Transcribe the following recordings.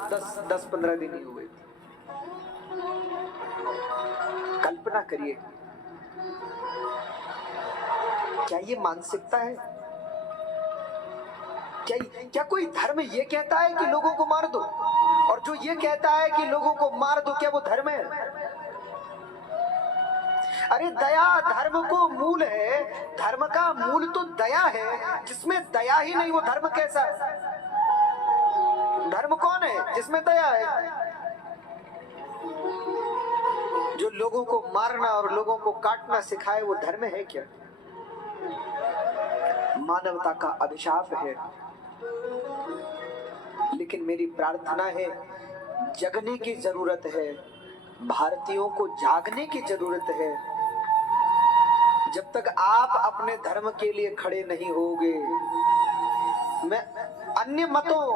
तो 10-15 दिन ही हुए। कल्पना करिए, क्या ये मानसिकता है? क्या कोई धर्म ये कहता है कि लोगों को मार दो? और जो ये कहता है कि लोगों को मार दो, क्या वो धर्म है? अरे दया धर्म को मूल है, धर्म का मूल तो दया है। जिसमें दया ही नहीं वो धर्म कैसा? धर्म कौन है जिसमें दया है? जो लोगों को मारना और लोगों को काटना सिखाए वो धर्म है क्या? मानवता का अभिशाप है। लेकिन मेरी प्रार्थना है, जगने की जरूरत है, भारतीयों को जागने की जरूरत है। जब तक आप अपने धर्म के लिए खड़े नहीं होगे, मैं अन्य मतों,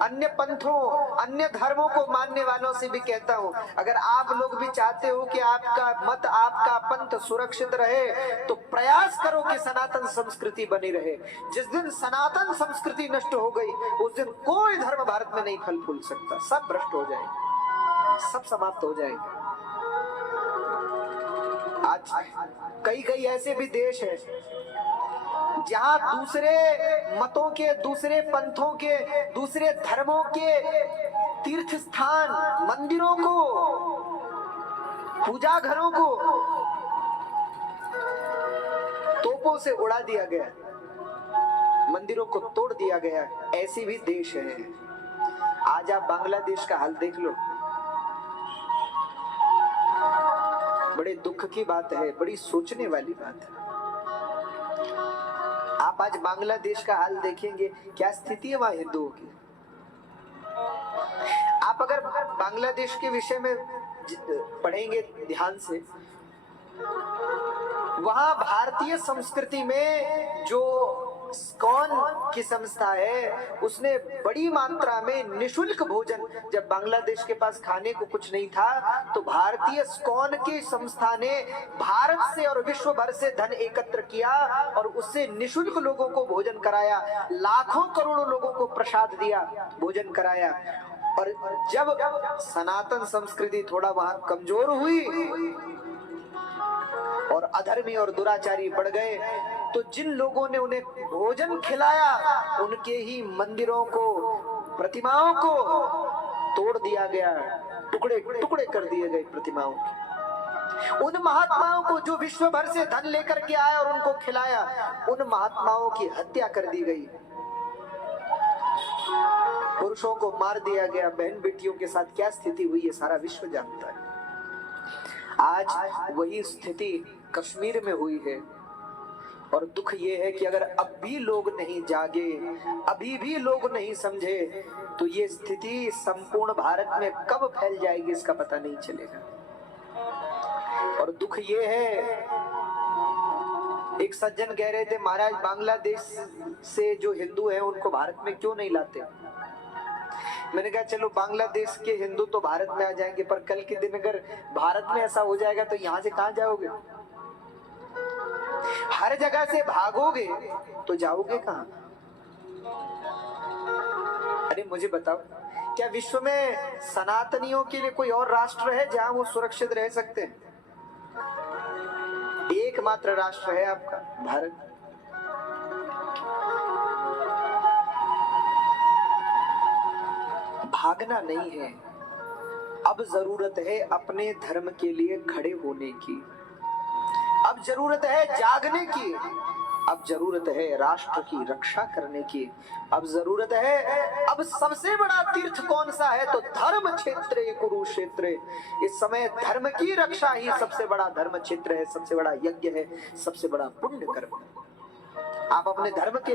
अन्य पंथों, अन्य धर्मों को मानने वालों से भी कहता हूं, अगर आप लोग भी चाहते हो कि आपका मत, आपका पंथ सुरक्षित रहे, तो प्रयास करो कि सनातन संस्कृति बनी रहे। जिस दिन सनातन संस्कृति नष्ट हो गई, उस दिन कोई धर्म भारत में नहीं फल फूल सकता। सब भ्रष्ट हो जाएंगे, सब समाप्त हो जाएंगे। आज कई ऐसे भी देश हैं जहां दूसरे मतों के, दूसरे पंथों के, दूसरे धर्मों के तीर्थ स्थान, मंदिरों को, पूजा घरों को तोपों से उड़ा दिया गया, मंदिरों को तोड़ दिया गया। ऐसे भी देश हैं। आज आप बांग्लादेश का हाल देख लो, बड़े दुख की बात है, बड़ी सोचने वाली बात है। आप आज बांग्लादेश का हाल देखेंगे, क्या स्थिति है वहां हिंदुओं की। आप अगर बांग्लादेश के विषय में पढ़ेंगे ध्यान से, वहां भारतीय संस्कृति में जो इस्कॉन की संस्था है, उसने बड़ी मात्रा में निशुल्क भोजन, जब बांग्लादेश के पास खाने को कुछ नहीं था, तो भारतीय इस्कॉन की संस्था ने भारत से और विश्व भर से धन एकत्र किया और उससे निशुल्क लोगों को भोजन कराया। लाखों करोड़ों लोगों को प्रसाद दिया, भोजन कराया। और जब सनातन संस्कृति थोड़ा वहां कमजोर हुई और अधर्मी और दुराचारी बढ़ गए, तो जिन लोगों ने उन्हें भोजन खिलाया, उनके ही मंदिरों को, प्रतिमाओं को तोड़ दिया गया, टुकड़े टुकड़े कर दिए गए प्रतिमाओं के। उन महात्माओं को जो विश्व भर से धन लेकर के आए और उनको खिलाया, उन महात्माओं की हत्या कर दी गई। पुरुषों को मार दिया गया, बहन बेटियों के साथ क्या स्थिति हुई है सारा विश्व जानता है। आज वही स्थिति कश्मीर में हुई है। और दुख ये है कि अगर अब भी लोग नहीं जागे, अभी भी लोग नहीं समझे, तो ये स्थिति संपूर्ण भारत में कब फैल जाएगी इसका पता नहीं चलेगा। और दुख ये है, एक सज्जन कह रहे थे, महाराज बांग्लादेश से जो हिंदू हैं उनको भारत में क्यों नहीं लाते? मैंने कहा चलो बांग्लादेश के हिंदू तो भारत में आ जाएंगे, पर कल के दिन अगर भारत में ऐसा हो जाएगा तो यहाँ से कहां जाओगे? हर जगह से भागोगे तो जाओगे कहां? अरे मुझे बताओ, क्या विश्व में सनातनियों के लिए कोई और राष्ट्र है जहां वो सुरक्षित रह सकते हैं? एकमात्र राष्ट्र है आपका भारत। भागना नहीं है, अब जरूरत है अपने धर्म के लिए खड़े होने की, अब जरूरत है जागने की, अब जरूरत है राष्ट्र की रक्षा करने की, अब जरूरत है, अब सबसे बड़ा तीर्थ कौन सा है? तो धर्म क्षेत्र कुरुक्षेत्र। इस समय धर्म की रक्षा ही सबसे बड़ा धर्म क्षेत्र है, सबसे बड़ा यज्ञ है, सबसे बड़ा पुण्य कर्म है। आप अपने धर्म के